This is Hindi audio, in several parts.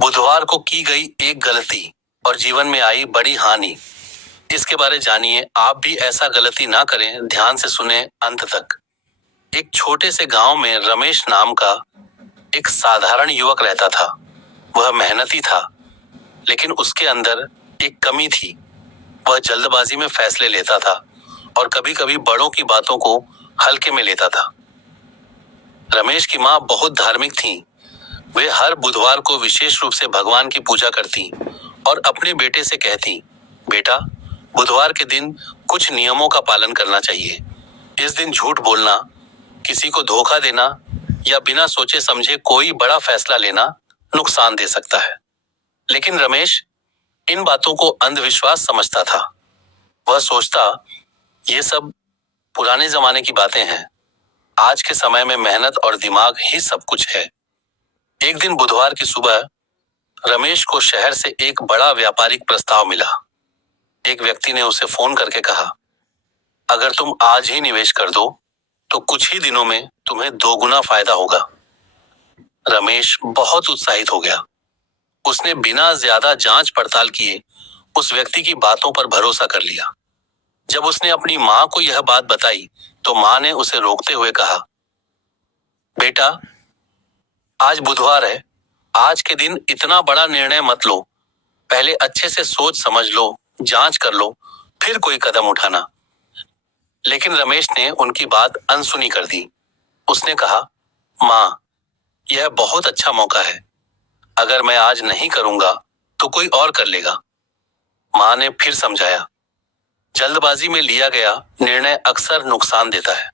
बुधवार को की गई एक गलती और जीवन में आई बड़ी हानि, इसके बारे जानिए। आप भी ऐसा गलती ना करें, ध्यान से सुने अंत तक। एक छोटे से गांव में रमेश नाम का एक साधारण युवक रहता था। वह मेहनती था, लेकिन उसके अंदर एक कमी थी। वह जल्दबाजी में फैसले लेता था और कभी-कभी बड़ों की बातों को हल्के में लेता था। रमेश की माँ बहुत धार्मिक थीं। वे हर बुधवार को विशेष रूप से भगवान की पूजा करती और अपने बेटे से कहती, बेटा, बुधवार के दिन कुछ नियमों का पालन करना चाहिए। इस दिन झूठ बोलना, किसी को धोखा देना या बिना सोचे समझे कोई बड़ा फैसला लेना नुकसान दे सकता है। लेकिन रमेश इन बातों को अंधविश्वास समझता था। वह सोचता, ये सब पुराने जमाने की बातें हैं। आज के समय में मेहनत और दिमाग ही सब कुछ है। एक दिन बुधवार की सुबह रमेश को शहर से एक बड़ा व्यापारिक प्रस्ताव मिला। एक व्यक्ति ने उसे फोन करके कहा, अगर तुम आज ही निवेश कर दो तो कुछ ही दिनों में तुम्हें 2 गुना फायदा होगा। रमेश बहुत उत्साहित हो गया। उसने बिना ज्यादा जांच पड़ताल किए उस व्यक्ति की बातों पर भरोसा कर लिया। जब उसने अपनी माँ को यह बात बताई तो माँ ने उसे रोकते हुए कहा, बेटा, आज बुधवार है। आज के दिन इतना बड़ा निर्णय मत लो। पहले अच्छे से सोच समझ लो, जांच कर लो, फिर कोई कदम उठाना। लेकिन रमेश ने उनकी बात अनसुनी कर दी। उसने कहा, माँ, यह बहुत अच्छा मौका है। अगर मैं आज नहीं करूंगा तो कोई और कर लेगा। माँ ने फिर समझाया, जल्दबाजी में लिया गया निर्णय अक्सर नुकसान देता है,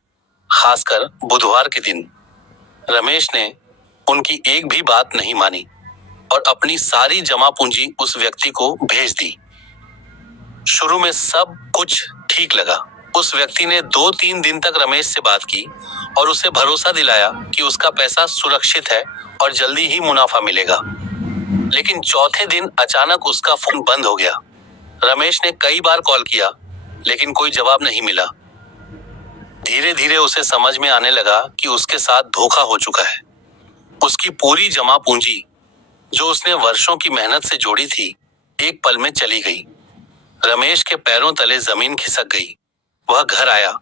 खासकर बुधवार के दिन। रमेश ने उनकी एक भी बात नहीं मानी और अपनी सारी जमा पूंजी उस व्यक्ति को भेज दी। शुरू में सब कुछ ठीक लगा। उस व्यक्ति ने 2-3 दिन तक रमेश से बात की और उसे भरोसा दिलाया कि उसका पैसा सुरक्षित है और जल्दी ही मुनाफा मिलेगा। लेकिन चौथे दिन अचानक उसका फोन बंद हो गया। रमेश ने कई बार कॉल किया, लेकिन कोई जवाब नहीं मिला। धीरे धीरे उसे समझ में आने लगा कि उसके साथ धोखा हो चुका है। उसकी पूरी जमा पूंजी, जो उसने वर्षों की मेहनत से जोड़ी थी, एक पल में चली गई। रमेश के पैरों तले जमीन खिसक गई। वह घर आया।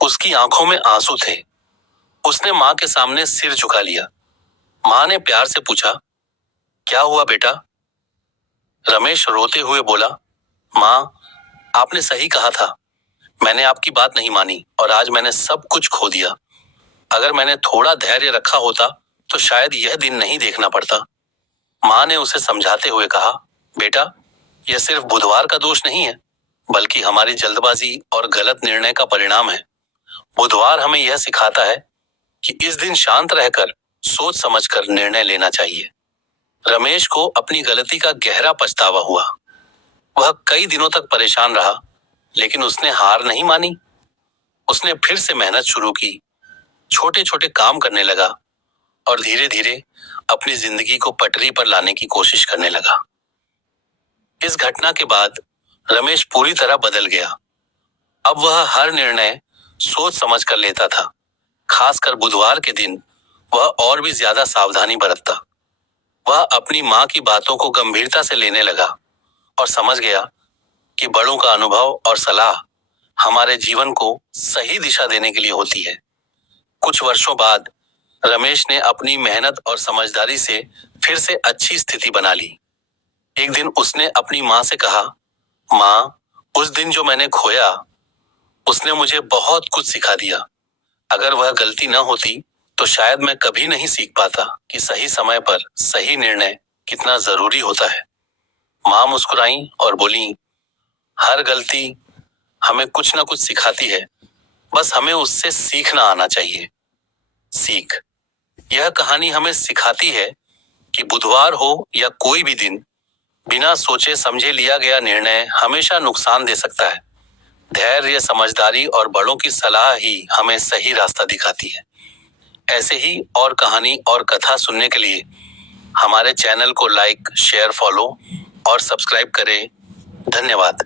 उसकी आंखों में आंसू थे। उसने माँ के सामने सिर झुका लिया। माँ ने प्यार से पूछा, क्या हुआ बेटा? रमेश रोते हुए बोला, माँ, आपने सही कहा था। मैंने आपकी बात नहीं मानी और आज मैंने सब कुछ खो दिया। अगर मैंने थोड़ा धैर्य रखा होता तो शायद यह दिन नहीं देखना पड़ता। माँ ने उसे समझाते हुए कहा, बेटा, यह सिर्फ बुधवार का दोष नहीं है, बल्कि हमारी जल्दबाजी और गलत निर्णय का परिणाम है। बुधवार हमें यह सिखाता है कि इस दिन शांत रहकर सोच समझकर निर्णय लेना चाहिए। रमेश को अपनी गलती का गहरा पछतावा हुआ। वह कई दिनों तक परेशान रहा, लेकिन उसने हार नहीं मानी। उसने फिर से मेहनत शुरू की, छोटे छोटे काम करने लगा और धीरे धीरे अपनी जिंदगी को पटरी पर लाने की कोशिश करने लगा। इस घटना के बाद रमेश पूरी तरह बदल गया। अब वह हर निर्णय सोच समझ कर लेता था। खासकर बुधवार के दिन वह और भी ज्यादा सावधानी बरतता। वह अपनी माँ की बातों को गंभीरता से लेने लगा और समझ गया कि बड़ों का अनुभव और सलाह हमारे जीवन को सही दिशा देने के लिए होती है। कुछ वर्षों बाद रमेश ने अपनी मेहनत और समझदारी से फिर से अच्छी स्थिति बना ली। एक दिन उसने अपनी माँ से कहा, माँ, उस दिन जो मैंने खोया, उसने मुझे बहुत कुछ सिखा दिया। अगर वह गलती न होती तो शायद मैं कभी नहीं सीख पाता कि सही समय पर सही निर्णय कितना जरूरी होता है। माँ मुस्कुराई और बोली, हर गलती हमें कुछ न कुछ सिखाती है, बस हमें उससे सीखना आना चाहिए। सीख। यह कहानी हमें सिखाती है कि बुधवार हो या कोई भी दिन, बिना सोचे समझे लिया गया निर्णय हमेशा नुकसान दे सकता है। धैर्य, समझदारी और बड़ों की सलाह ही हमें सही रास्ता दिखाती है। ऐसे ही और कहानी और कथा सुनने के लिए हमारे चैनल को लाइक, शेयर, फॉलो और सब्सक्राइब करें। धन्यवाद।